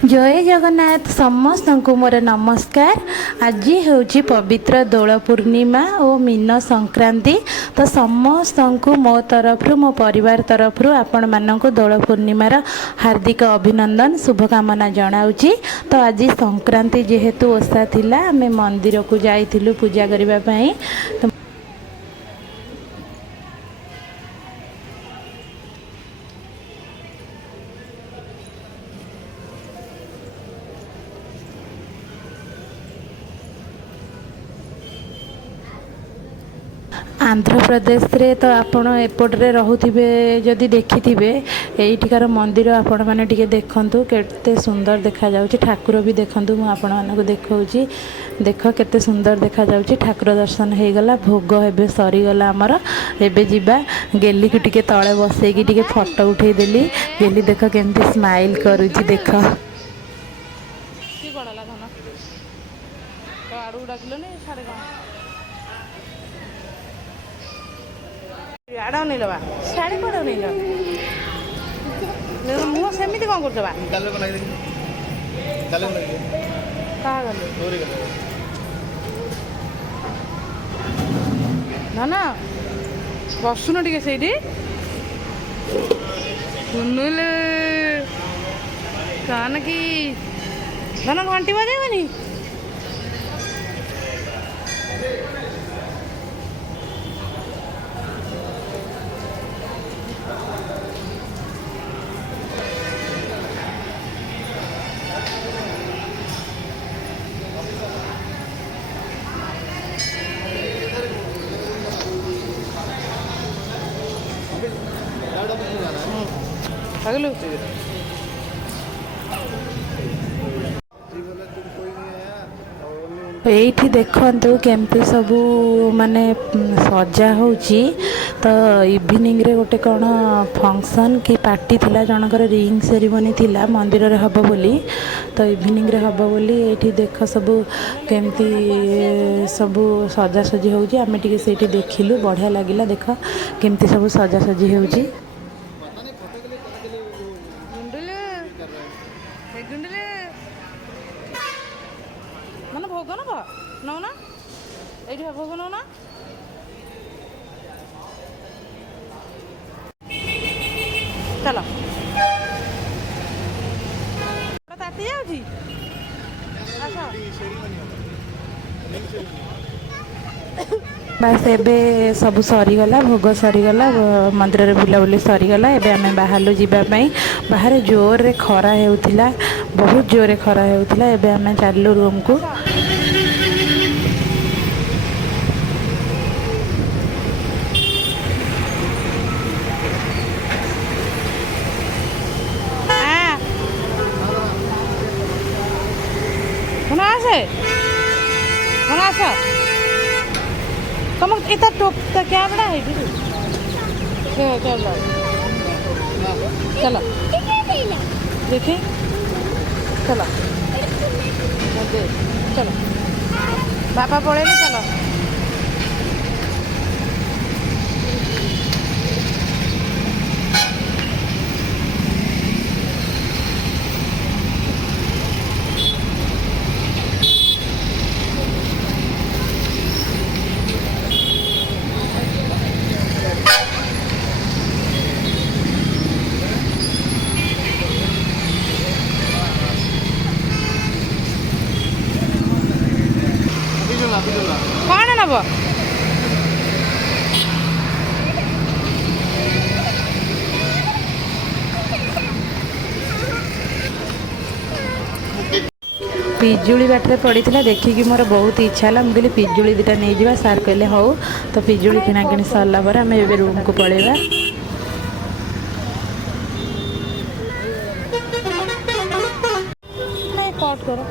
जय जगन्नाथ समस्त को मोर नमस्कार। आज हूँ पवित्र दोल पूर्णिमा और मीन संक्रांति। तो समस्त को मो तरफ मो परिवार तरफ आपण मानक दोल पूर्णिमार हार्दिक अभिनंदन शुभकामना जनाऊँगी। तो आज संक्रांति जेहेतु ओषा थिला आमे मंदिर को जाइथिलु पूजा करिबा पई। तो आंध्र प्रदेश रे तो आपण एपटरे रहुथिबे जदि देखिथिबे एइठिकार मंदिर आपण माने टिके देखंतु केते सुंदर देखा जाउची। ठाकुर भी देखंतु मु आपण मानको देखौची। देख केते सुंदर देखा जाउची। ठाकुर दर्शन हे गला भोग हेबे सरी गला हमर। एबे जिबा गेली को टिके तळे बसै की टिके फोटो उठै देली। गेली देख केमती स्माइल करूची देख। की कोडला धन तो आडू डाकलो ने साडे का आड़ नहीं लबा साड़ी कौन नहीं लो मुँह सेमती कौन कर ना ना बसुन टे से कान की धन घंटी बजेबनी अगलो एठी देखंतु केमती सबू माने सजा होची। तो इवनिंग रे गोटे कौन फंक्शन कि पार्टी थिला जनकर रिंग सेरेमनी थिला मंदिर रे हबो बोली। तो इवनिंग रे हबो बोली एठी देख सबू केमती सबू सजा सजी होची। आमे टिके सेठी देखिलु बढ़िया लागिला। देख केमती सबू सजा सजी होची। मन भोग नौ ना ये भोग नौ ना चलो ताती जाऊँगी बास एबे सब सरीगला भोग सरीगला मंदिर रे बुलाबुली सरीगला। एबे आमे बाहरलु जीवाई बाहर जोर रे खरा हेउथिला बहुत जोर रे खरा हेउथिला। एबे आमे चललु रूम को। तुम इतना टोप तो क्या बड़ा है चलो चलो देखिए चलो चलो बापा पड़े चलो कौन नब पिजुली बाटे पड़ी देखिकी मोर बहुत इच्छा है। मुझे पिजुली दुटा नहीं जावा सार कहले हौ। तो पिजुली किणाकिणी सरला पर आम ए रूम को पलैबा। कट करो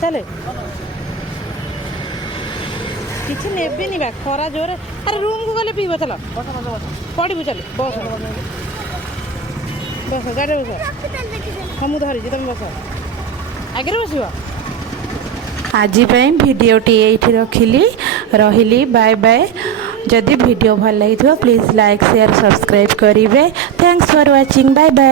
चले किसी ନେବିନି ବା ଖରା ଜୋରେ ଆରେ ରୁମ୍କୁ ଗଲେ ପିଇବ ଚାଲ ପଡ଼ିବୁ ଚାଲ ବସ ବସ ଗାଡ଼ିରେ ବସ ହଁ ମୁଁ ଧରିଛି ତମେ ବସ ଆଗରେ ବସିବ ଆଜି ପାଇଁ ଭିଡ଼ିଓଟି ଏଇଠି ରହିଲି ବାଏ ବାଏ ଯଦି ଭିଡ଼ିଓ ଭଲ ଲାଗିଥିବ ପ୍ଲିଜ୍ ଲାଇକ୍ ସେୟାର ସବସ୍କ୍ରାଇବ୍ କରିବେ thanks for watching bye bye.